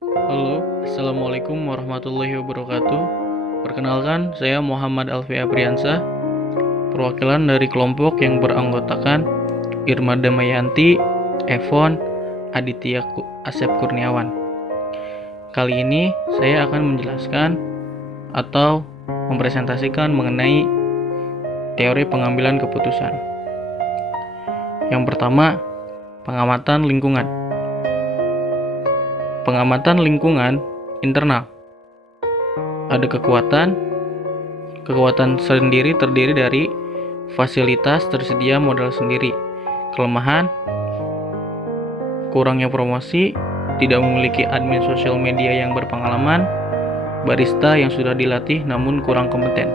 Halo, Assalamualaikum warahmatullahi wabarakatuh. Perkenalkan, saya Muhammad Alfi Apriansa, perwakilan dari kelompok yang beranggotakan Irma Damayanti, Evon, Aditya Asep Kurniawan. Kali ini saya akan menjelaskan atau mempresentasikan mengenai teori pengambilan keputusan. Yang pertama, pengamatan lingkungan. Pengamatan lingkungan internal. Ada kekuatan sendiri terdiri dari fasilitas tersedia modal sendiri. Kelemahan, kurangnya promosi, tidak memiliki admin sosial media yang berpengalaman, barista yang sudah dilatih namun kurang kompeten.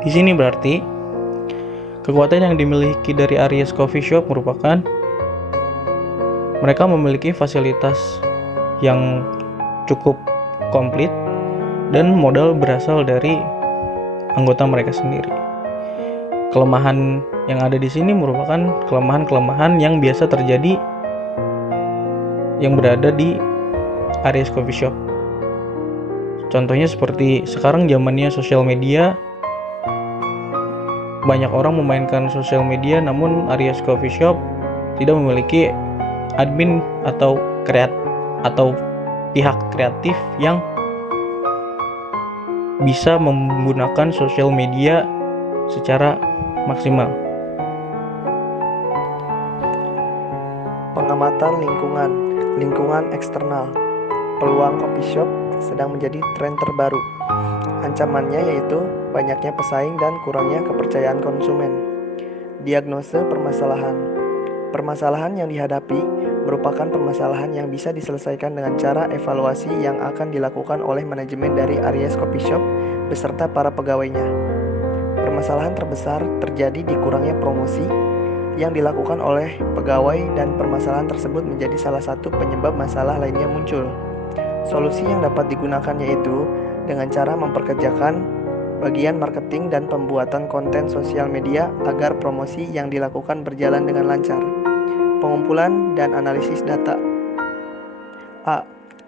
Di sini berarti kekuatan yang dimiliki dari Aries Coffee Shop merupakan mereka memiliki fasilitas yang cukup komplit dan modal berasal dari anggota mereka sendiri. Kelemahan yang ada di sini merupakan kelemahan-kelemahan yang biasa terjadi yang berada di Aries Coffee Shop. Contohnya seperti sekarang zamannya sosial media, banyak orang memainkan sosial media namun Aries Coffee Shop tidak memiliki admin atau pihak kreatif yang bisa menggunakan sosial media secara maksimal. Pengamatan lingkungan eksternal. Peluang coffee shop sedang menjadi tren terbaru. Ancamannya yaitu banyaknya pesaing dan kurangnya kepercayaan konsumen. Diagnose permasalahan yang dihadapi merupakan permasalahan yang bisa diselesaikan dengan cara evaluasi yang akan dilakukan oleh manajemen dari Aries Coffee Shop beserta para pegawainya. Permasalahan terbesar terjadi di kurangnya promosi yang dilakukan oleh pegawai dan permasalahan tersebut menjadi salah satu penyebab masalah lainnya muncul. Solusi yang dapat digunakan yaitu dengan cara memperkerjakan bagian marketing dan pembuatan konten sosial media agar promosi yang dilakukan berjalan dengan lancar. Pengumpulan dan analisis data. A.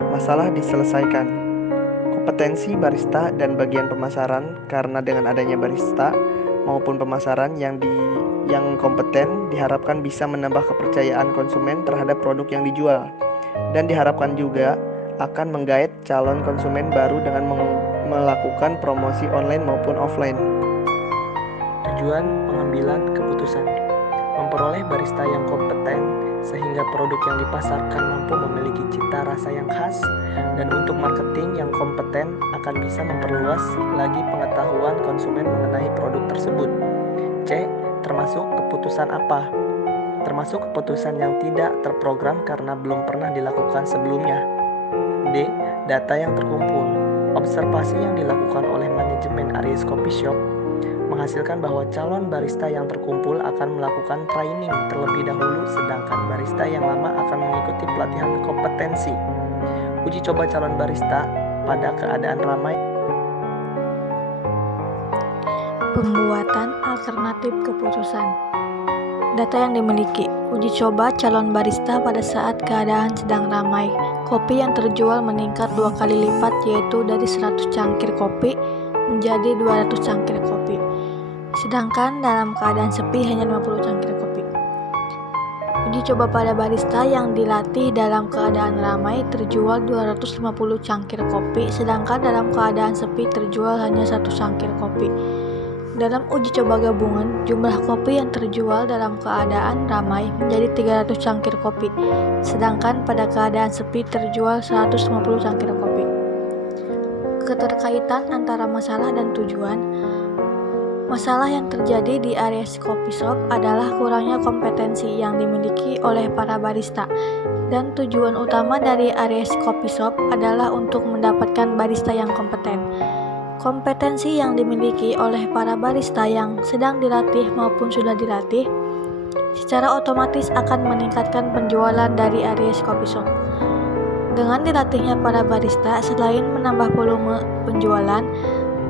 Masalah diselesaikan. Kompetensi barista dan bagian pemasaran, karena dengan adanya barista maupun pemasaran yang kompeten diharapkan bisa menambah kepercayaan konsumen terhadap produk yang dijual, dan diharapkan juga akan menggait calon konsumen baru dengan melakukan promosi online maupun offline. Tujuan pengambilan keputusan: memperoleh barista yang kompeten sehingga produk yang dipasarkan mampu memiliki cita rasa yang khas, dan untuk marketing yang kompeten akan bisa memperluas lagi pengetahuan konsumen mengenai produk tersebut. C. Termasuk keputusan apa? Termasuk keputusan yang tidak terprogram karena belum pernah dilakukan sebelumnya. D. Data yang terkumpul. Observasi yang dilakukan oleh manajemen Aries Coffee Shop menghasilkan bahwa calon barista yang terkumpul akan melakukan training terlebih dahulu, sedangkan barista yang lama akan mengikuti pelatihan kompetensi. Uji coba calon barista pada keadaan ramai. Pembuatan alternatif keputusan. Data yang dimiliki: uji coba calon barista pada saat keadaan sedang ramai. Kopi yang terjual meningkat 2 kali lipat, yaitu dari 100 cangkir kopi menjadi 200 cangkir kopi. Sedangkan dalam keadaan sepi hanya 50 cangkir kopi. Uji coba pada barista yang dilatih dalam keadaan ramai terjual 250 cangkir kopi, sedangkan dalam keadaan sepi terjual hanya 1 cangkir kopi. Dalam uji coba gabungan, jumlah kopi yang terjual dalam keadaan ramai menjadi 300 cangkir kopi, sedangkan pada keadaan sepi terjual 150 cangkir kopi. Keterkaitan antara masalah dan tujuan. Masalah yang terjadi di Aries Coffee Shop adalah kurangnya kompetensi yang dimiliki oleh para barista, dan tujuan utama dari Aries Coffee Shop adalah untuk mendapatkan barista yang kompeten. Kompetensi yang dimiliki oleh para barista yang sedang dilatih maupun sudah dilatih secara otomatis akan meningkatkan penjualan dari Aries Coffee Shop. Dengan dilatihnya para barista, selain menambah volume penjualan,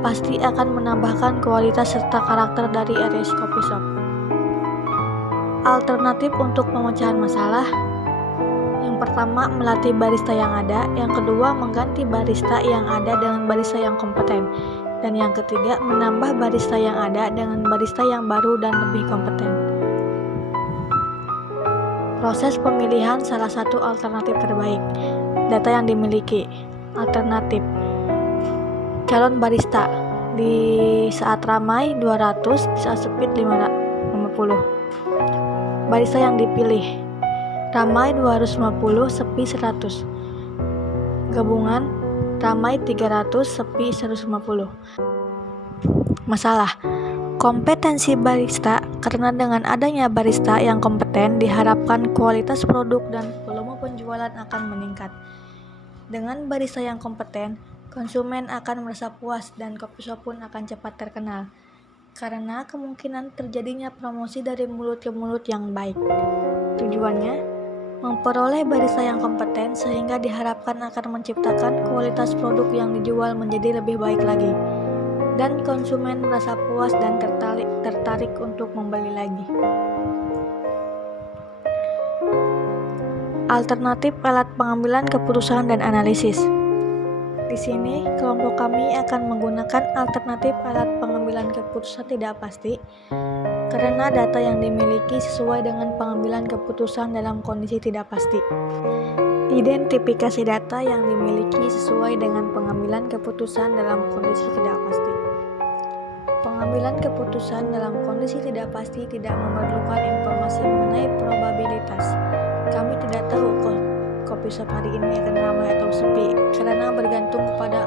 pasti akan menambahkan kualitas serta karakter dari Aries Coffee Shop. Alternatif untuk pemecahan masalah. Yang Yang pertama, melatih barista yang ada. Yang kedua, mengganti barista yang ada dengan barista yang kompeten. Dan yang ketiga, menambah barista yang ada dengan barista yang baru dan lebih kompeten. Proses pemilihan salah satu alternatif terbaik. Data yang dimiliki. Alternatif calon barista di saat ramai 200, di saat sepi 50. Barista yang dipilih ramai 250, sepi 100. Gabungan ramai 300, sepi 150. Masalah kompetensi barista. Karena dengan adanya barista yang kompeten diharapkan kualitas produk dan volume penjualan akan meningkat. Dengan barista yang kompeten, konsumen akan merasa puas dan kopi shop pun akan cepat terkenal. Karena kemungkinan terjadinya promosi dari mulut ke mulut yang baik. Tujuannya memperoleh barista yang kompeten sehingga diharapkan akan menciptakan kualitas produk yang dijual menjadi lebih baik lagi. Dan konsumen merasa puas dan tertarik untuk membeli lagi. Alternatif alat pengambilan keputusan dan analisis. Di sini, kelompok kami akan menggunakan alternatif alat pengambilan keputusan tidak pasti karena data yang dimiliki sesuai dengan pengambilan keputusan dalam kondisi tidak pasti. Identifikasi data yang dimiliki sesuai dengan pengambilan keputusan dalam kondisi tidak pasti. Pengambilan keputusan dalam kondisi tidak pasti tidak memerlukan informasi mengenai probabilitas. Kami tidak tahu kopi shop hari ini akan ramai atau sepi karena bergantung kepada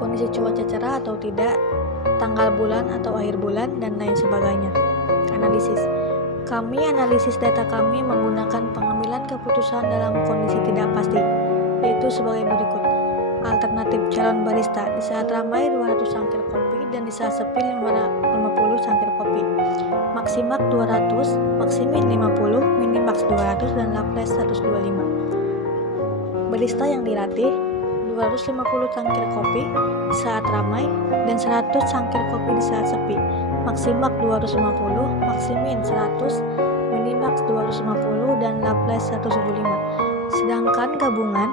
kondisi cuaca cerah atau tidak, tanggal bulan atau akhir bulan, dan lain sebagainya. Analisis. Kami analisis data kami menggunakan pengambilan keputusan dalam kondisi tidak pasti, yaitu sebagai berikut. Alternatif calon barista di saat ramai 200 cangkir kopi dan di saat sepi 50 cangkir kopi. Maksimak 200, maksimin 50, minimax 200, dan Laplace 125. Barista yang dilatih 250 cangkir kopi di saat ramai dan 100 cangkir kopi di saat sepi. Maksimak 250, maksimin 100, minimax 250, dan Laplace 175. Sedangkan gabungan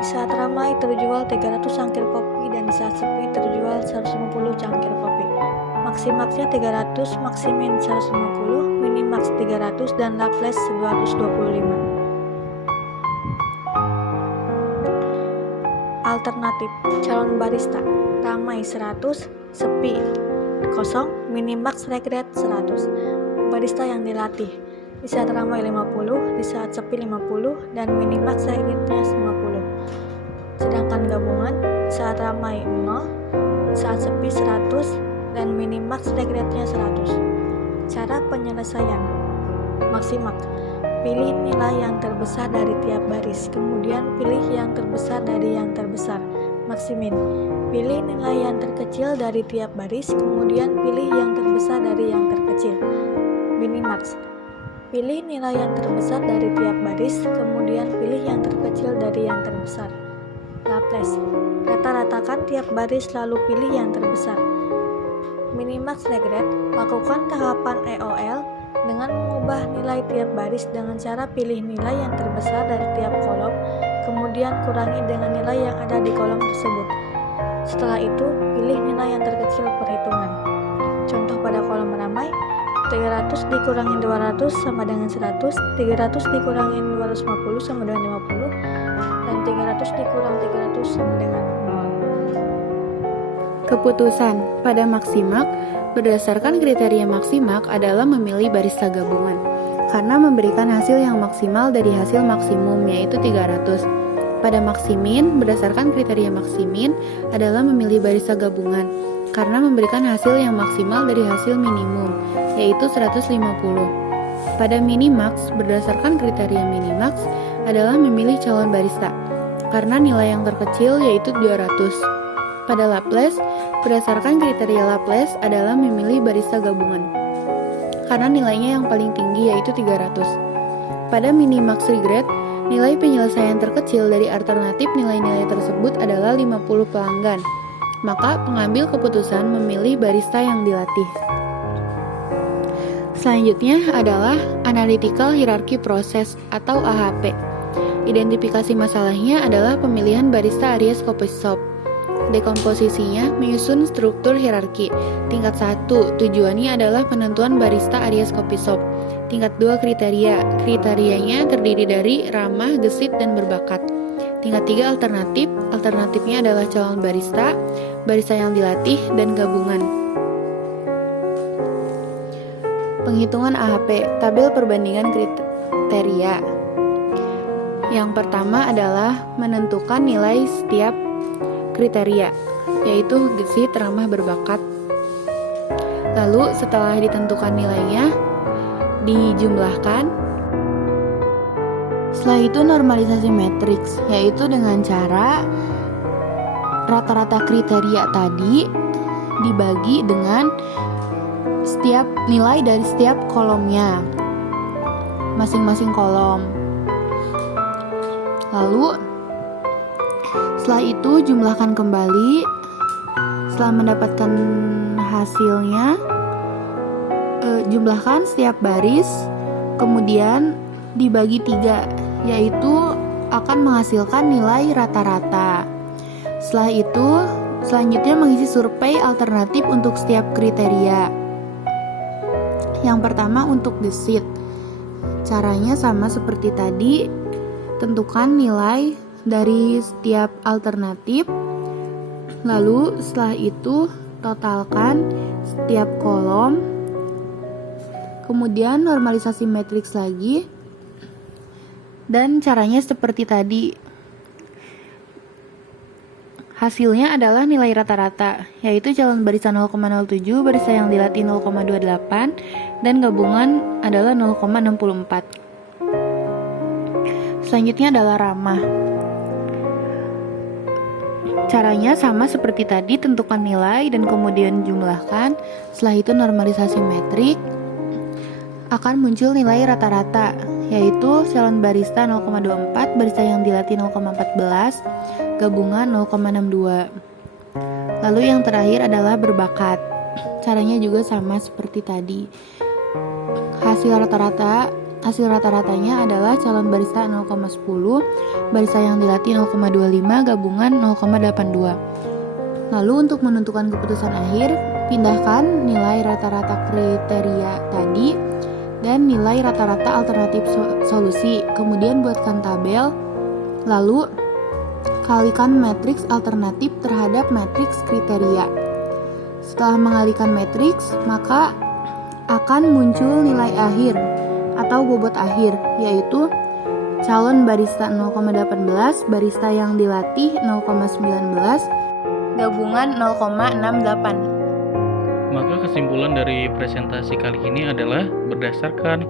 di saat ramai terjual 300 cangkir kopi dan di saat sepi terjual 150 cangkir kopi. Maksimaksnya 300, maksimin 150, minimax 300, dan Laplace 225. Alternatif calon barista ramai 100, sepi kosong, minimax regret 100. Barista yang dilatih di saat ramai 50, di saat sepi 50, dan minimax regretnya 50. Sedangkan gabungan di saat ramai 0, di saat sepi 100, dan minimax regretnya 100. Cara penyelesaian. Maksimak. Pilih nilai yang terbesar dari tiap baris, kemudian pilih yang terbesar dari yang terbesar. Maksimin. Pilih nilai yang terkecil dari tiap baris, kemudian pilih yang terbesar dari yang terkecil. Minimax. Pilih nilai yang terbesar dari tiap baris, kemudian pilih yang terkecil dari yang terbesar. Laplace. Rata-ratakan tiap baris lalu pilih yang terbesar. Minimax regret. Lakukan tahapan EOL dengan mengubah nilai tiap baris dengan cara pilih nilai yang terbesar dari tiap kolom, kemudian kurangi dengan nilai yang ada di kolom tersebut. Setelah itu, pilih nilai yang terkecil perhitungan. Contoh pada kolom ramai, 300 dikurangi 200 sama dengan 100, 300 dikurangi 250 sama dengan 50, dan 300 dikurang 300 sama dengan 0. Keputusan pada maksimak berdasarkan kriteria maksimak adalah memilih barista gabungan karena memberikan hasil yang maksimal dari hasil maksimum yaitu 300. Pada maksimin berdasarkan kriteria maksimin adalah memilih barista gabungan karena memberikan hasil yang maksimal dari hasil minimum yaitu 150. Pada minimax berdasarkan kriteria minimax adalah memilih calon barista karena nilai yang terkecil yaitu 200. Pada Laplace, berdasarkan kriteria Laplace adalah memilih barista gabungan karena nilainya yang paling tinggi yaitu 300. Pada minimax regret, nilai penyelesaian terkecil dari alternatif nilai-nilai tersebut adalah 50 pelanggan. Maka pengambil keputusan memilih barista yang dilatih. Selanjutnya adalah Analytical Hierarchy Process atau AHP. Identifikasi masalahnya adalah pemilihan barista Aries Coffee Shop. Dekomposisinya menyusun struktur hierarki. Tingkat 1, tujuannya adalah penentuan barista Aries Coffee Shop. Tingkat 2, kriteria. Kriterianya terdiri dari ramah, gesit, dan berbakat. Tingkat 3, alternatif. Alternatifnya adalah calon barista, barista yang dilatih, dan gabungan. Penghitungan AHP, tabel perbandingan kriteria. Yang pertama adalah menentukan nilai setiap kriteria, yaitu gesit, ramah, berbakat. Lalu setelah ditentukan nilainya, dijumlahkan. Setelah itu normalisasi matriks, yaitu dengan cara rata-rata kriteria tadi dibagi dengan setiap nilai dari setiap kolomnya, masing-masing kolom. Lalu setelah itu jumlahkan kembali. Setelah mendapatkan hasilnya, jumlahkan setiap baris, kemudian dibagi 3, yaitu akan menghasilkan nilai rata-rata. Setelah itu, selanjutnya mengisi survei alternatif untuk setiap kriteria. Yang pertama untuk gesit. Caranya sama seperti tadi, tentukan nilai dari setiap alternatif, lalu setelah itu totalkan setiap kolom, kemudian normalisasi matriks lagi, dan caranya seperti tadi. Hasilnya adalah nilai rata-rata, yaitu calon barista 0,07, barista yang dilatih 0,28, dan gabungan adalah 0,64. Selanjutnya adalah ramah. Caranya sama seperti tadi, tentukan nilai dan kemudian jumlahkan. Setelah itu normalisasi metrik, akan muncul nilai rata-rata, yaitu calon barista 0,24, barista yang dilatih 0,14, gabungan 0,62. Lalu yang terakhir adalah berbakat. Caranya juga sama seperti tadi. Hasil rata-ratanya adalah calon barista 0,10, barista yang dilatih 0,25, gabungan 0,82. Lalu untuk menentukan keputusan akhir, pindahkan nilai rata-rata kriteria tadi dan nilai rata-rata alternatif solusi. Kemudian buatkan tabel, lalu kalikan matriks alternatif terhadap matriks kriteria. Setelah mengalikan matriks, maka akan muncul nilai akhir atau bobot akhir, yaitu calon barista 0,18, barista yang dilatih 0,19, gabungan 0,68. Maka kesimpulan dari presentasi kali ini adalah berdasarkan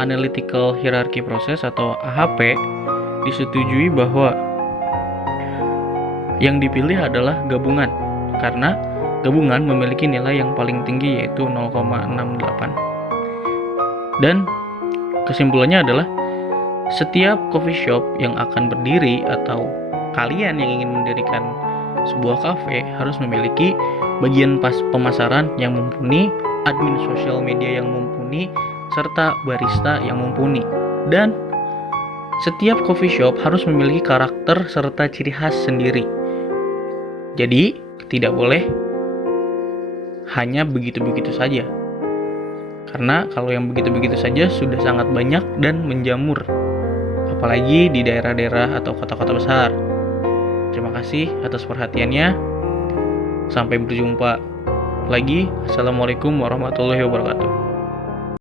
Analytical Hierarchy Process atau AHP, disetujui bahwa yang dipilih adalah gabungan, karena gabungan memiliki nilai yang paling tinggi yaitu 0,68. Dan kesimpulannya adalah setiap coffee shop yang akan berdiri atau kalian yang ingin mendirikan sebuah kafe harus memiliki bagian pemasaran yang mumpuni, admin sosial media yang mumpuni, serta barista yang mumpuni. Dan setiap coffee shop harus memiliki karakter serta ciri khas sendiri. Jadi tidak boleh hanya begitu-begitu saja. Karena kalau yang begitu-begitu saja sudah sangat banyak dan menjamur, apalagi di daerah-daerah atau kota-kota besar. Terima kasih atas perhatiannya. Sampai berjumpa lagi. Assalamualaikum warahmatullahi wabarakatuh.